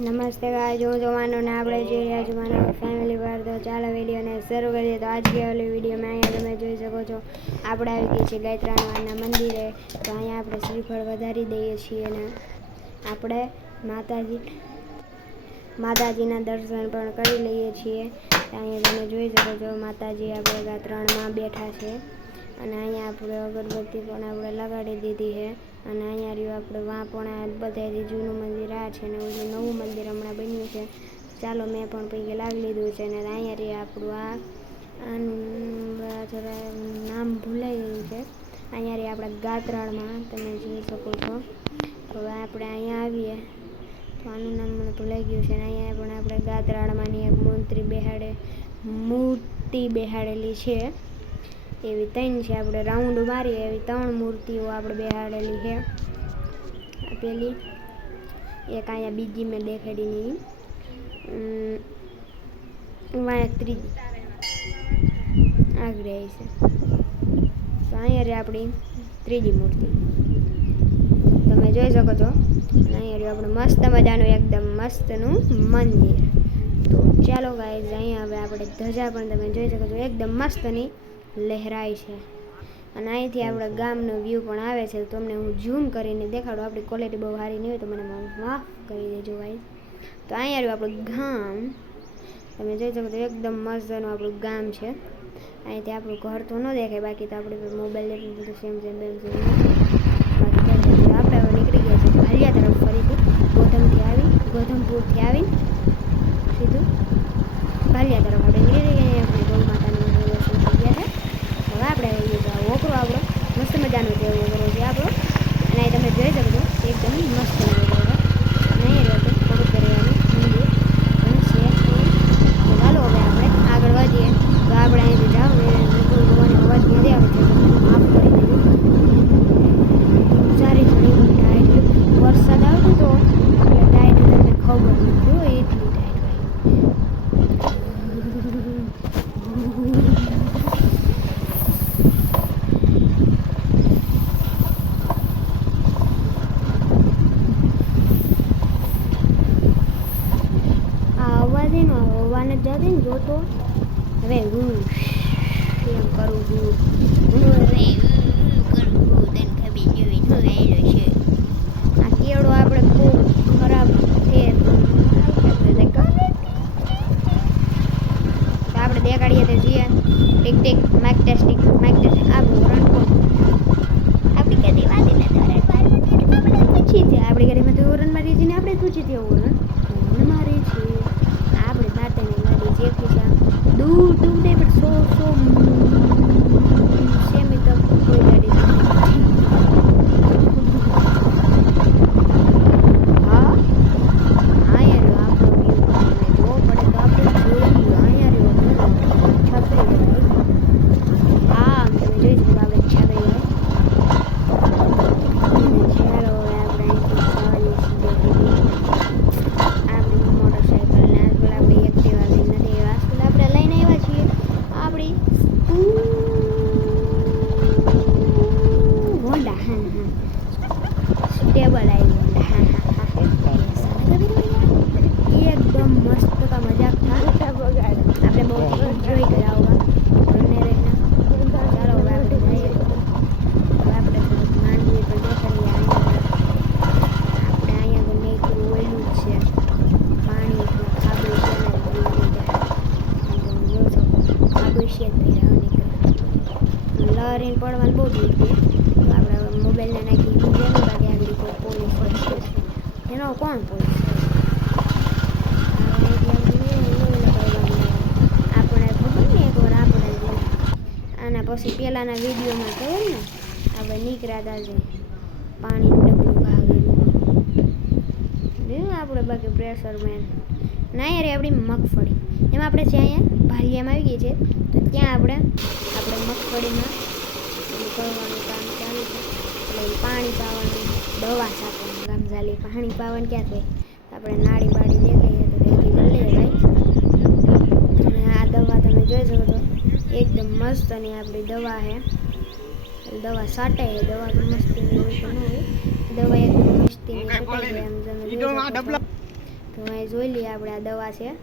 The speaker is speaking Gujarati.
નમસ્તે ગાઈઝ, હું જોવાનું ને આપણે જોઈ રહ્યા છો મારા ફેમિલી પર. તો ચાલો વિડીયોને શરૂ કરીએ. તો આજની ઓલી વિડીયોમાં અહીંયા તમે જોઈ શકો છો આપણે આવી ગઈ છીએ ગાયત્રાના મંદિરે. તો અહીંયા આપણે શ્રીફળ વધારી દઈએ છીએ અને આપણે માતાજીના દર્શન પણ કરી લઈએ છીએ. અહીંયા તમે જોઈ શકો છો માતાજી આપણે ગાત્રાણમાં બેઠા છે અને અહીંયા આપણે અગરબત્તી પણ આપણે લગાડી દીધી છે. અને અહીંયા રહ્યું આપણે વાં પણ બધાથી જૂનું મંદિર આ છે ને ઓલું નવું મંદિર હમણાં બન્યું છે. ચાલો મેં પણ પૈકી લાવી લીધું છે ને અહીંયા રહ્યું આપણું આનું જરા નામ ભૂલાઈ ગયું છે. અહીંયા રહ્યું આપણે ગાત્રાળમાં તમે જોઈ શકો છો. તો હવે આપણે અહીંયા આવીએ તો આનું નામ મને ભૂલાઈ ગયું છે ને અહીંયા પણ આપણે ગાત્રાળમાંની એક મૂર્તિ બેહાડેલી છે. એવી 3 છે. આપણે રાઉન્ડ મારીએ એવી 3 મૂર્તિઓ આપણે બેહાડેલી છે. આ પેલી એક અહીંયા બીજી મેં દેખાડીની એક ત્રીજી આગળ આવી છે. તો અહીંયા રે આપણી ત્રીજી મૂર્તિ તમે જોઈ શકો છો. અહીંયા રહ્યું આપણે મસ્ત મજાનું એકદમ મસ્તનું મંદિર. તો ચાલો ગાઈઝ અહીંયા હવે આપણે ધજા પણ તમે જોઈ શકો છો એકદમ મસ્તની લહેરાય છે. અને અહીંથી આપણે ગામનો વ્યૂ પણ આવે છે. તો તમને હું ઝૂમ કરીને દેખાડું. આપણી ક્વોલિટી બહુ સારી નહીં હોય તો મને માફ કરી દેજો ભાઈ. તો અહીંયા રહ્યું આપણું ગામ તમે જોઈ શકો છો એકદમ મસ્તનું આપણું ગામ છે. અહીંથી આપણું ઘર તો ન દેખાય, બાકી તો આપણે મોબાઈલ એટલું બધું સેમ બાકી આપણે હવે નીકળી ગયા છે ભાલિયા તરફ. ફરીથી ગોધમપુરથી આવી સીધું ભાલિયા તરફ આપણે નીકળી ગયા. આપણે ગૌ માતાનું દર્શન થઈ ગયા છે. હવે આપણે ઓકરો આપણો મસ્ત મજાનો છે ઓકરો છે આપણો. અને તમે જોઈ શકો છો એકદમ મસ્ત ઓકરો છે. નહીં રહેતું થોડુંક રહેવાનું મંદિર પણ છે. ચાલો હવે આપણે આગળ વધીએ. તો આપણે અહીંથી જાઓ ને જોવાની અવાજ નથી આવે છે માફ કરી દેજો. સારી ઘણી ટાઈટ વરસાદ આવતો તો એટલે ટાઈટ તમને ખબર નથી હોય એટલી ટાઈટ હોય. હવાને જતી ને જોતો હવે એમ કરું છું આ કેળો આપણે ખૂબ ખરાબ છે. તો આપણે દેખાડીએ તો જઈએ ટીક માઇક ટેસ્ટિંગ આપણું રણકોટ આપણી કદી વાતી ને પૂછી છે. આપણી ઘરેમાં તો ઓરણ મારી છે ને આપણે પૂછી છે ઓરણ મારી છે. આપણે માતાની મારી જે ખુશા દૂર નહીં પણ સો સેમી તક કોઈ ગાડી હા અહીંયા રહ્યો આપણો વ્યૂ જોવો પડે તો આપણે જોઈ અહીંયા રહ્યો છત્રી હા તમે જોઈ શકો આપણે છત્રી હોય. ચાલો હવે આપણે આપણી મોટરસાઇકલ ને આપણે એક્ટિવા લઈને નથી એવા આપણે લઈને આવ્યા છીએ આપણી હોન્ડા. સ્ટેબલ આવી એકદમ મસ્ત કા મજાક था. આપણે બહુ એન્જોય કર્યા હોगा ઘરને રહીને. ચાલો હવે આપણે જઈએ. હવે આપણે થોડુંક માંડવી પણ દેખાડીએ. આપણે અહીંયા તો નીકળું ઓયલું જ છે પાણી ખાબું છે ને ખાબું છે લહેરીને પડવાનું બહુ દૂર છે. તો આપણે મોબાઈલને નાખી જેનું બાકી આગળ કોઈ પોલીસ છે એનો કોણ પોલીસ આપણે ખબર ને એકવાર આપણે આના પછી પહેલાંના વિડીયોમાં કહ્યું ને આપણે નીકળ્યા હતા છે પાણીનું ડબલું ભાગેલું આપણે બાકી પ્રેશર મેન ના યાર આપણી મગફળી એમાં આપણે છે અહીંયા ભાલિયામાં આવી ગઈ છે. તો ત્યાં આપણે મગફળીમાં કરવાનું કામ ચાલુ છે. એટલે પાણી પાવાનું દવા છાંટવાનું કામ ચાલી. પાણી પાવાનું ક્યાં છે આપણે નાળી બાળી દેખાઈએ તો ત્યાંથી કરી લઈએ ભાઈ. અને આ દવા તમે જોઈ શકો છો એકદમ મસ્ત અને આપણી દવા છે. દવા છાંટે દવા તો મસ્તીની હોય તો ન હોય. દવા એકદમ મસ્તીની છાંટાઈ જાય એમ તમે જોઈ શકો છો. તો અહીં જોઈ લઈએ આપણે આ દવા છે